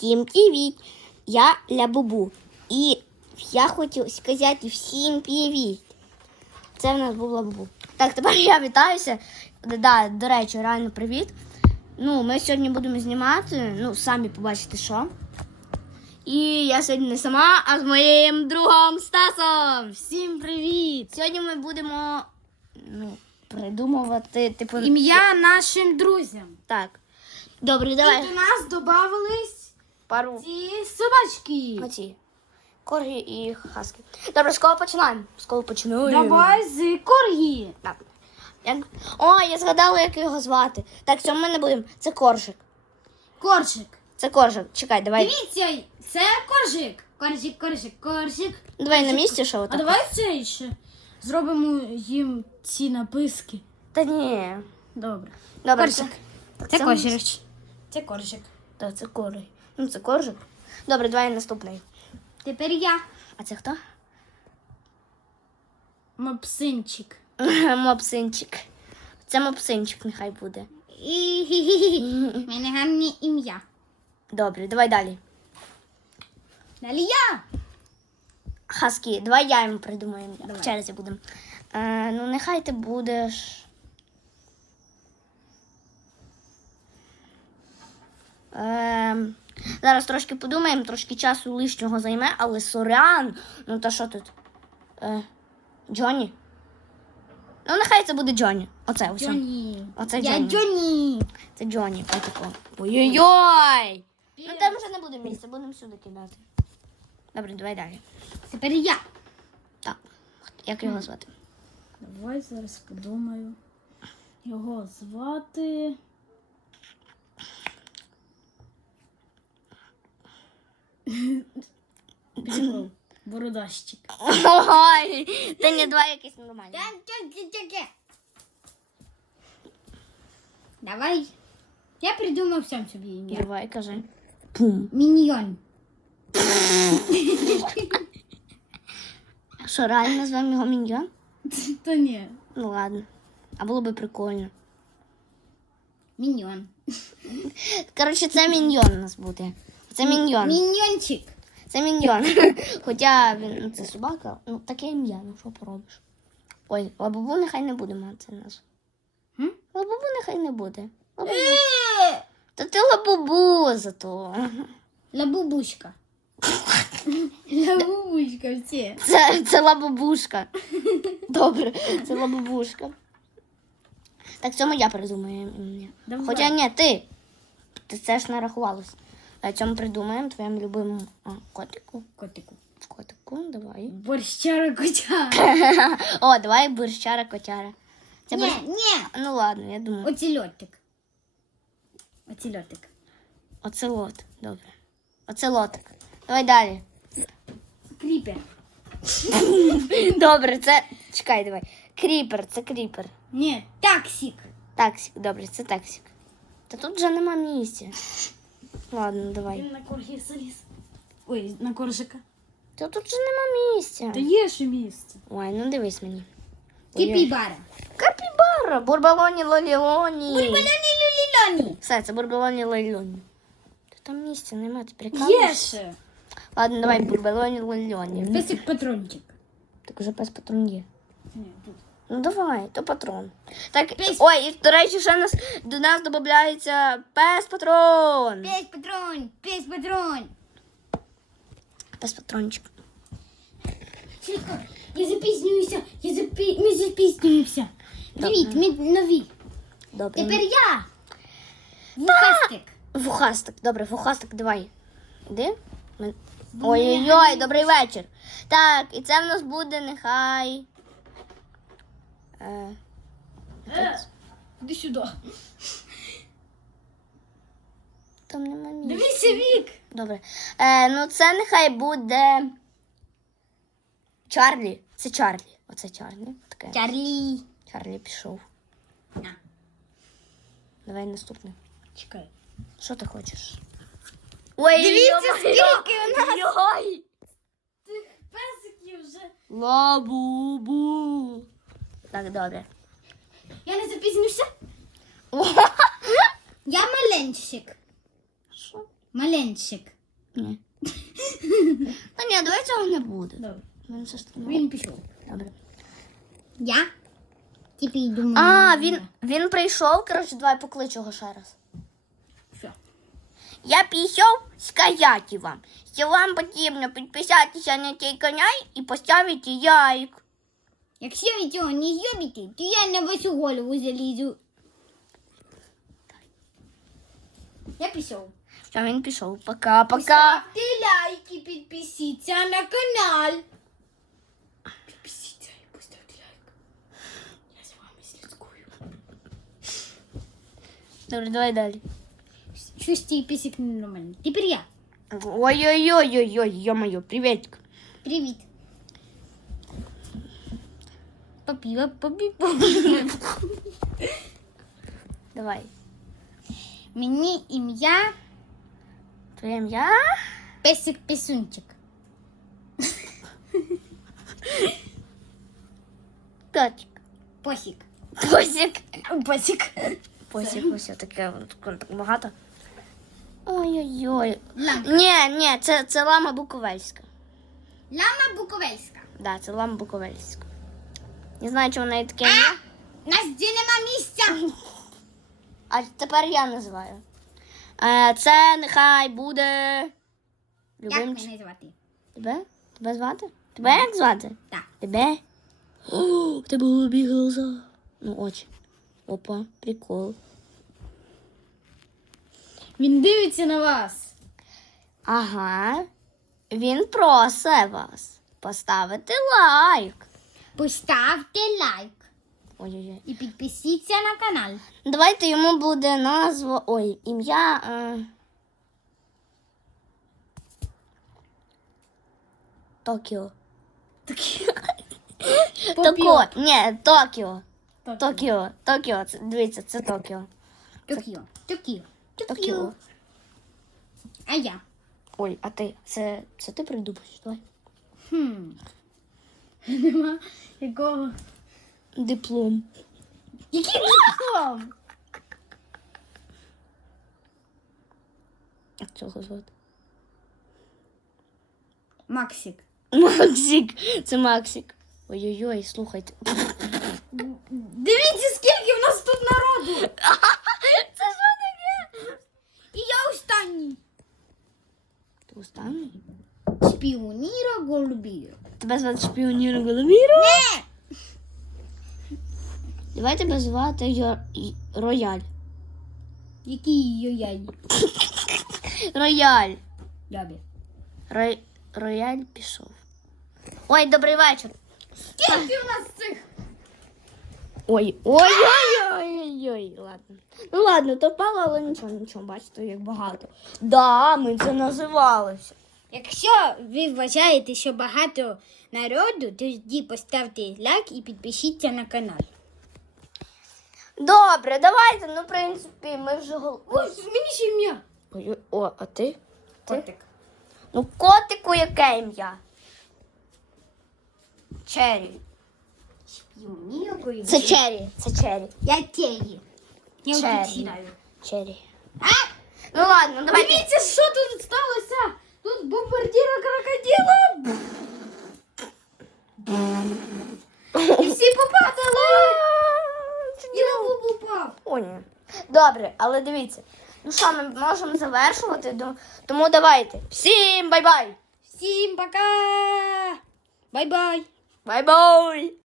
Всім привіт! Я Лябубу. І я хочу сказати всім привіт. Це в нас був Лабубу. Так, тепер я вітаюся. Да, до речі, реально привіт. Ну, ми сьогодні будемо знімати, ну, самі побачите, що. І я сьогодні не сама, а з моїм другом Стасом. Всім привіт! Сьогодні ми будемо ну, придумувати, типу. Ім'я нашим друзям. Так. Добре, І до нас додавались Пару. ці собачки. Оці. Коргі і хаски. Добре, з кого починаємо? З кого починаємо? Давай з коргі. Так. Як... О, я згадала, як його звати. Так, цьому ми не будемо. Це коржик. Коржик. Це коржик. Чекай, давай. Дивіться, це коржик. Коржик, коржик, коржик. Давай на місці, що А отак. давай це ще зробимо їм ці написки. Та ні. Добре. Добре. Коржик. Це, Це це коржик. Це коржик. Так, це коржик. Ну, це коржик. Добре, давай наступний. Тепер я. А це хто? Мопсинчик. Мопсинчик. Це мопсинчик нехай буде. У мене гарне ім'я. Добре, давай далі. Далі я. Хаски, давай я йому придумаю. В черзі будемо. Е, ну, нехай ти будеш. Е, зараз трошки подумаємо, трошки часу лишнього займе, але сорян. Ну та що тут? Е, Джонні. Ну, нехай це буде Джонні. Оце ось. Джонні. Оце Я Джонні. Джонні. Це Джонні. Отако. Ой-ой-ой! Ну там вже не буде місця, будемо сюди кидати. Добре, давай далі. Тепер я. Так. Як його звати? Давай зараз подумаю. Його звати. Прикол. Бородащик. Ой, та не два якісь нормальні. Давай. Я придумав сам собі ім'я. Давай, кажи. Пум. Міньйон. Що, реально назвемо його міньйон? Та ні. Ну ладно. А було би прикольно. Міньйон. Коротше, це міньйон у нас буде. Це міньйон. Міньйончик. Це міньйон. Хоча він ну, це собака, ну таке ім'я, ну що поробиш. Ой, лабубу нехай не буде мати назву. Лабубу нехай не буде. Лабубу. Та ти лабубу зато. Лабубушка. Лабубушка всі. Це, це лабубушка. Добре, це лабубушка. Так цьому я придумаю ім'я. Давай. Хоча ні, ти. Ти це ж не рахувалось. А цьому придумаємо твоєму любимому а, котику. Котику. Котику, давай. Борщара котя. О, давай борщара котяра. Це Ні, борщ... ні. Ну ладно, я думаю. Оцільотик. Оцільотик. Оцелот. Добре. Оцелотик. Давай далі. Кріпер. Добре, це. Чекай, давай. Кріпер, це кріпер. Ні, таксик. Таксик, добре, це таксик. Та тут вже нема місця. Ладно, давай. Він на коргі заліз. Ой, на коржика. Та тут вже нема місця. Та є ще місце. Ой, ну дивись мені. Кіпібара. Капібара, бурбалоні лолілоні. Лолі-лолі-лолі. Все, це бурбалоні лолілоні. Та там місця нема, ти Є прикалуєшся? ще. Ладно, давай бурбалоні лолілоні. Песик патрончик. Так уже пес патрон є. Ні, тут. Ну давай, то патрон. Так, Пес- ой, і до речі, ще нас до нас додається пес патрон. Пес патрон, пес патрон. Пес патрончик. Швидко, я запізнююся, я запі... ми запізнюємося. Дивіться, ми нові. Добре. Тепер я. Вухастик. Вухастик, добре, вухастик, давай. Іди. Ми- Ой-ой-ой, добрий вечір. Так, і це в нас буде нехай. Е, нехай Іди сюди. Там нема місця. Дивися, Вік. Добре. Е, ну це нехай буде. Чарлі. Це Чарлі. Оце Чарлі. Таке. Чарлі. Чарлі пішов. На. Давай наступне. Чекай. Що ти хочеш? Ой, Дивіться, скільки у нас. Йой! Песики вже. Лабубу. Так, добре. Я не запізнюся. Я маленчик. Що? Маленчик. Ні. Та ні, давай цього не буде. Добре. Він все ж таки Він пішов. Добре. Я? Тепер йду. А, він, він прийшов, коротше, давай покличу його ще раз. Все. Я пішов сказати вам, що вам потрібно підписатися на цей канал і поставити лайк. Якщо ви цього не зробите, то я на вашу голову залізу. Я пішов. Все, він пішов. Пока-пока. Поставте лайки, підпишіться на канал. Підпишіться і поставте лайк. Я з вами слідкую. Добре, давай далі. Щось цей пісик нормально. Тепер я. Ой-ой-ой-ой-ой, ё-моё, приветик. Привіт. Попіва, попіпа. Давай. Мені ім'я Твоє ім'я? Песик Писунчик. Точик. Посік. Посік. Посік. Посік, ось таке так багато. Ой-ой-ой. Лама. Ні, ні, це, це лама буковельська. Лама Буковельська. Да, це лама буковельська. Не знаю, чому в неї таке ім'я. Нас де нема місця. А тепер я називаю. Е, це нехай буде. Як мене звати? Тебе? Тебе звати? Тебе як звати? Так. Тебе? О, в тебе голубі глаза. Ну, очі. Опа, прикол. Він дивиться на вас. Ага. Він просить вас поставити лайк. Поставте лайк Ой-ой-ой. і підпишіться на канал. Давайте йому буде назва. Ой, ім'я. Е... Токіо. Токо. Ні, Токіо. Токіо. Токіо. Це, дивіться, це Токіо. Токіо. Токіо. Токіо. А я. Ой, а ти? Це, це ти придумаєш? Давай. Хм. Нема якого. Диплом. Який диплом? Як цього звати? Максик. Максик. Це Максик. Ой-ой-ой, слухайте. Дивіться, скільки в нас тут народу. Це що таке? І я останній. Ти останній? Шпіоніра голубіра. Тебе звати шпіонір Голоміро? Не! Давай тебе звати Йо... Рояль. Який йояй? Рояль. Добре. Рой... Рояль пішов. Ой, добрий вечір. Скільки в нас цих? Ой, ой, ой, ой, ой, ой, ладно. Ну ладно, то впало, але нічого, нічого, бачите, як багато. Да, ми це називалося. Якщо ви вважаєте, що багато народу, тоді поставте лайк і підпишіться на канал. Добре, давайте, ну, в принципі, ми вже гол... Ой, Ось, мені ще ім'я. ой, о, а ти? Ти? Котик. Ну, котику яке ім'я? Чері. Шпіоніра. Це Чері, це Чері. Я Террі. Я Черрі. тут сідаю. Чері. Ну ладно, давайте. Дивіться, що тут сталося. Тут бомбардіра крокодила. І всі попадали. І на Бубу упав. О, ні. Добре, але дивіться. Ну що, ми можемо завершувати, до- тому давайте. Всім бай-бай! Всім пока. Бай-бай. Бай-бай!